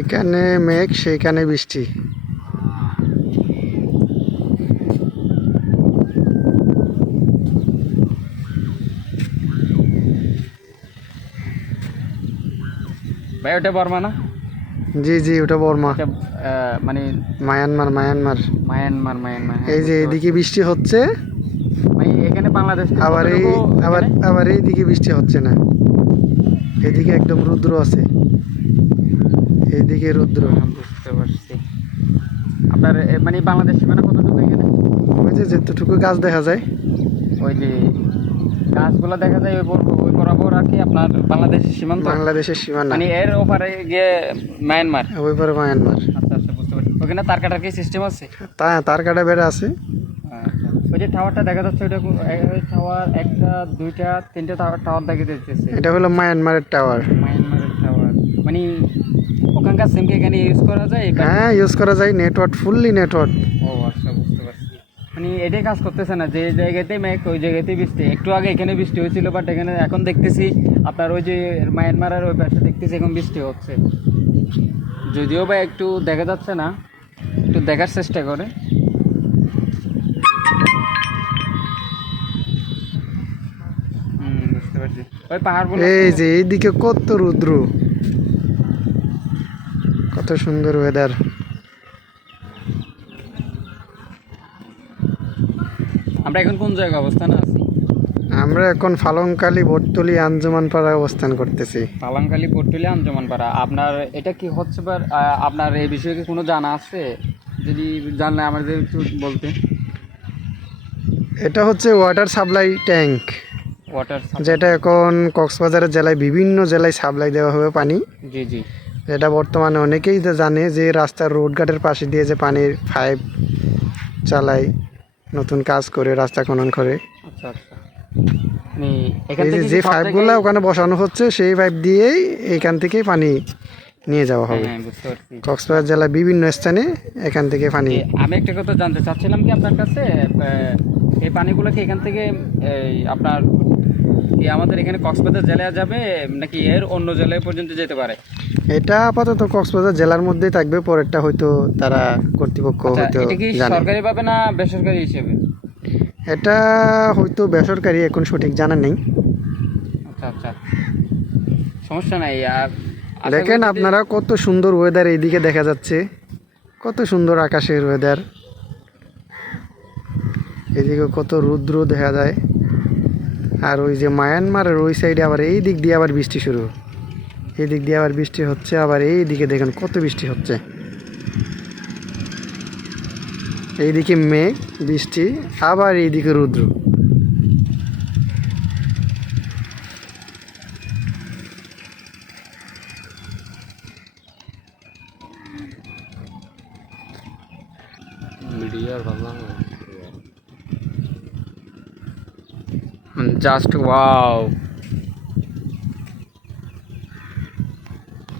এখানে মেঘ সেখানে বৃষ্টি। ভাই ওটা বর্মা না? জি জি ওটা বর্মা। মানে মায়ানমার মায়ানমার। মায়ানমার মায়ানমার হ্যাঁ, এই যে এদিকে বৃষ্টি হচ্ছে এখানে বাংলাদেশ আবার এই আবার আবার এইদিকে বৃষ্টি হচ্ছে না। এদিকে একদম রুদ্র আছে। এইদিকে রুদ্র। হ্যাঁ, বুঝতে পারছি। আপনার মানে বাংলাদেশ সীমানা কতটুকু এখানে? ওই যে যেতটুকু গাছ দেখা যায়। ওই যে গাছগুলো দেখা যায় ওই ওই বরাবর আর কি আপনার বাংলাদেশের সীমান্ত? বাংলাদেশের সীমানা। মানে এর ওপারে গিয়ে মায়ানমার ওই পরে মায়ানমার আচ্ছা আচ্ছা বুঝতে পারছি। ওখানে তার কাটার কি সিস্টেম আছে? তা তার কাটা বেড়া আছে। আচ্ছা। ওই যে টাওয়ারটা দেখা যাচ্ছে ওইটা ওই টাওয়ার একটা দুইটা তিনটা টাওয়ার টাওয়ার দেখা যাচ্ছে এটা হলো মায়ানমারের টাওয়ার মায়ানমারের টাওয়ার মানে ওখানকার সিম কি এখানে ইউজ করা যায়? হ্যাঁ ইউজ করা যায় নেটওয়ার্ক ফুললি নেটওয়ার্ক ও আচ্ছা বুঝতে পারছি। মানে এটাই কাজ করতেছে না যে জায়গাতেই মেঘ ওই জায়গাতেই বৃষ্টি। একটু আগে এখানে বৃষ্টি হয়েছিল বাট এখানে এখন দেখতেছি আপনার ওই যে মায়ানমারের ওই পাশে দেখতেছি এখন বৃষ্টি হচ্ছে। যদিও বা একটু দেখা যাচ্ছে না একটু দেখার চেষ্টা করে। হুম বুঝতে পারছি। ওই পাহাড়গুলো এই যে এইদিকে কত রুদ্র। কত সুন্দর ওয়েদার আমরা এখন কোন জায়গায় অবস্থান আছি? আমরা এখন ফালংকালি বটতলি আঞ্জুমান পাড়ায় অবস্থান করতেছি। পালাংখালি পটুলি আঞ্জমান পাড়া আপনার এটা কি হচ্ছে আপনার এই বিষয়ে কি কোনো জানা আছে? যদি জানলে আমাদের একটু বলতে এটা হচ্ছে ওয়াটার সাপ্লাই ট্যাঙ্ক ওয়াটার যেটা এখন কক্সবাজারের জেলায় বিভিন্ন জেলায় সাপ্লাই দেওয়া হবে পানি। জি জি। যেটা বর্তমানে অনেকেই তো জানে যে রাস্তার রোডঘাটের পাশে দিয়ে যে পানির পাইপ চালায় নতুন কাজ করে রাস্তা খনন করে। আচ্ছা আচ্ছা। মানে যে থেকে পাইপগুলো ওখানে বসানো হচ্ছে সেই পাইপ দিয়েই এখান থেকেই পানি নিয়ে যাওয়া হবে। হ্যাঁ কক্সবাজার জেলার বিভিন্ন স্থানে এখান থেকে পানি আমি একটা কথা জানতে চাচ্ছিলাম কি আপনার কাছে এই পানিগুলো কি এখান থেকে আপনার কি আমাদের এখানে কক্সবাজার জেলায় যাবে নাকি এর অন্য জেলায় পর্যন্ত যেতে পারে? এটা আপাতত কক্সবাজার জেলার মধ্যেই থাকবে পরেরটা হয়তো তারা কর্তৃপক্ষ আচ্ছা, হয়তো এটা কি জানে। না বেসরকারি হিসেবে? এটা হয়তো বেসরকারি এখন সঠিক জানা নেই। আচ্ছা আচ্ছা। সমস্যা নাই আর আশা করি দেখেন যদি- আপনারা কত সুন্দর ওয়েদার এইদিকে দেখা যাচ্ছে। কত সুন্দর আকাশের ওয়েদার এদিকে কত রুদ্র দেখা যায়। আর ওই যে মায়ানমারের ওই সাইডে আবার এই দিক দিয়ে আবার বৃষ্টি শুরু। এই দিক দিয়ে আবার বৃষ্টি হচ্ছে, আবার এই দিকে দেখেন কত বৃষ্টি হচ্ছে। এইদিকে মেঘ, বৃষ্টি, আবার এইদিকে রুদ্র। just just wow.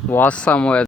Awesome somewhere?